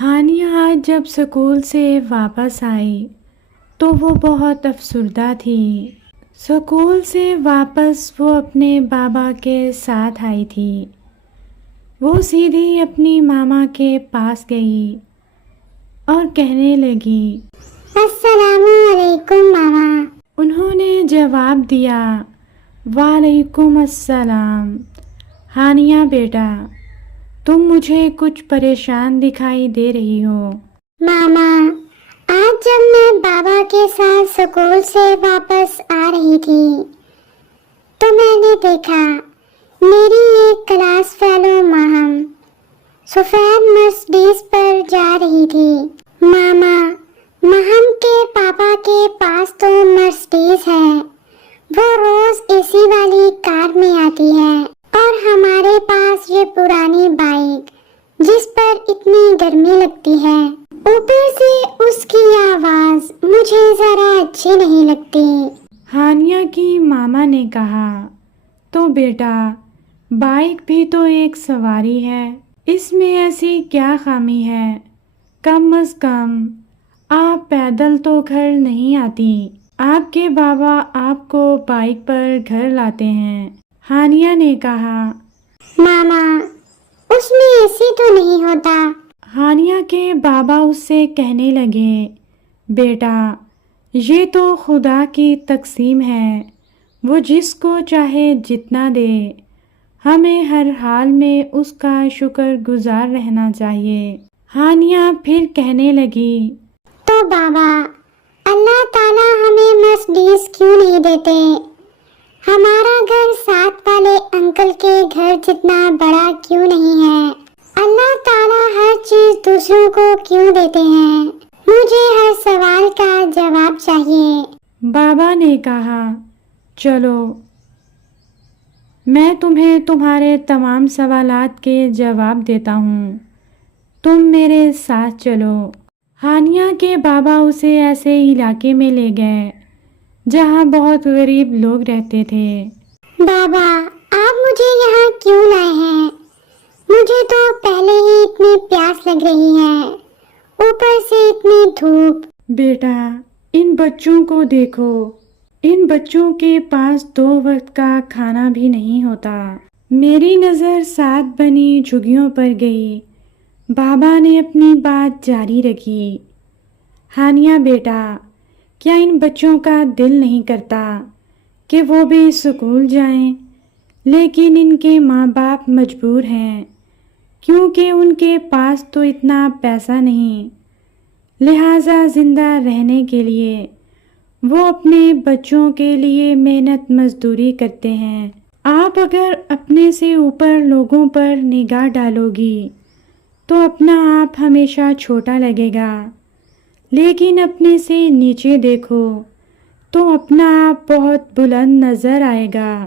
ہانیہ آج جب اسکول سے واپس آئی تو وہ بہت افسردہ تھی۔ اسکول سے واپس وہ اپنے بابا کے ساتھ آئی تھی۔ وہ سیدھی اپنی ماما کے پاس گئی اور کہنے لگی، السلام علیکم ماما۔ انہوں نے جواب دیا، وعلیکم السلام۔ ہانیہ بیٹا، تم مجھے کچھ پریشان دکھائی دے رہی ہو۔ ماما، آج جب میں بابا کے ساتھ اسکول سے واپس آ رہی تھی تو میں نے دیکھا میری ایک کلاس فیلو ماہم سفید مرسڈیز پر جا رہی تھی۔ ماما، ماہم کے پاپا کے پاس تو مرسڈیز ہے، وہ روز اے سی والی کار میں آتی ہے، اور ہمارے پاس یہ پرانی بائک جس پر اتنی گرمی لگتی ہے، اوپر سے اس کی آواز مجھے ذرا اچھی نہیں لگتی۔ ہانیہ کی ماما نے کہا، تو بیٹا بائک بھی تو ایک سواری ہے، اس میں ایسی کیا خامی ہے؟ کم از کم آپ پیدل تو گھر نہیں آتی، آپ کے بابا آپ کو بائک پر گھر لاتے ہیں۔ ہانیہ نے کہا، ماما، اس میں اے سی تو نہیں ہوتا۔ ہانیہ کے بابا اس سے کہنے لگے، بیٹا یہ تو خدا کی تقسیم ہے، وہ جس کو چاہے جتنا دے، ہمیں ہر حال میں اس کا شکر گزار رہنا چاہیے۔ ہانیہ پھر کہنے لگی، تو بابا، اللہ تعالیٰ ہمیں مرسڈیز کیوں نہیں دیتے؟ ہمارا گھر ساتھ والے انکل کے گھر جتنا بڑا کیوں نہیں ہے؟ اللہ تعالیٰ ہر چیز دوسروں کو کیوں دیتے ہیں؟ مجھے ہر سوال کا جواب چاہیے۔ بابا نے کہا، چلو میں تمہیں تمہارے تمام سوالات کے جواب دیتا ہوں، تم میرے ساتھ چلو۔ ہانیہ کے بابا اسے ایسے علاقے میں لے گئے جہاں بہت غریب لوگ رہتے تھے۔ بابا، آپ مجھے یہاں کیوں لائے ہیں؟ مجھے تو پہلے ہی اتنی پیاس لگ رہی ہے، اوپر سے اتنی دھوپ۔ بیٹا ان بچوں کو دیکھو، ان بچوں کے پاس 2 وقت کا کھانا بھی نہیں ہوتا۔ میری نظر 7 بنی جھگیوں پر گئی۔ بابا نے اپنی بات جاری رکھی، ہانیہ بیٹا، کیا ان بچوں کا دل نہیں کرتا کہ وہ بھی اسکول جائیں؟ لیکن ان کے ماں باپ مجبور ہیں، کیونکہ ان کے پاس تو اتنا پیسہ نہیں، لہٰذا زندہ رہنے کے لیے وہ اپنے بچوں کے لیے محنت مزدوری کرتے ہیں۔ آپ اگر اپنے سے اوپر لوگوں پر نگاہ ڈالو گی تو اپنا آپ ہمیشہ چھوٹا لگے گا، لیکن اپنے سے نیچے دیکھو تو اپنا آپ بہت بلند نظر آئے گا۔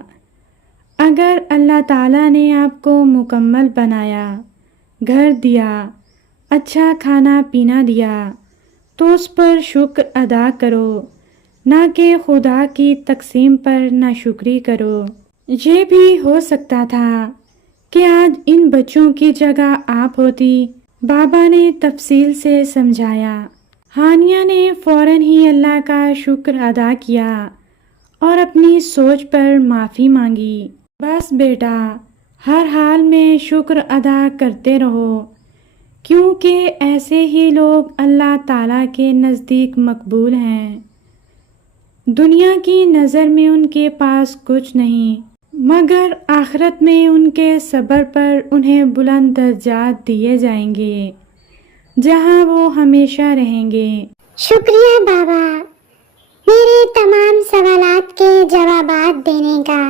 اگر اللہ تعالیٰ نے آپ کو مکمل بنایا، گھر دیا، اچھا کھانا پینا دیا، تو اس پر شکر ادا کرو، نہ کہ خدا کی تقسیم پر ناشکری کرو۔ یہ بھی ہو سکتا تھا کہ آج ان بچوں کی جگہ آپ ہوتی، بابا نے تفصیل سے سمجھایا۔ ہانیہ نے فوراً ہی اللہ کا شکر ادا کیا اور اپنی سوچ پر معافی مانگی۔ بس بیٹا، ہر حال میں شکر ادا کرتے رہو، کیونکہ ایسے ہی لوگ اللہ تعالیٰ کے نزدیک مقبول ہیں۔ دنیا کی نظر میں ان کے پاس کچھ نہیں، مگر آخرت میں ان کے صبر پر انہیں بلند درجات دیے جائیں گے، جہاں وہ ہمیشہ رہیں گے۔ شکریہ بابا، میرے تمام سوالات کے جوابات دینے کا۔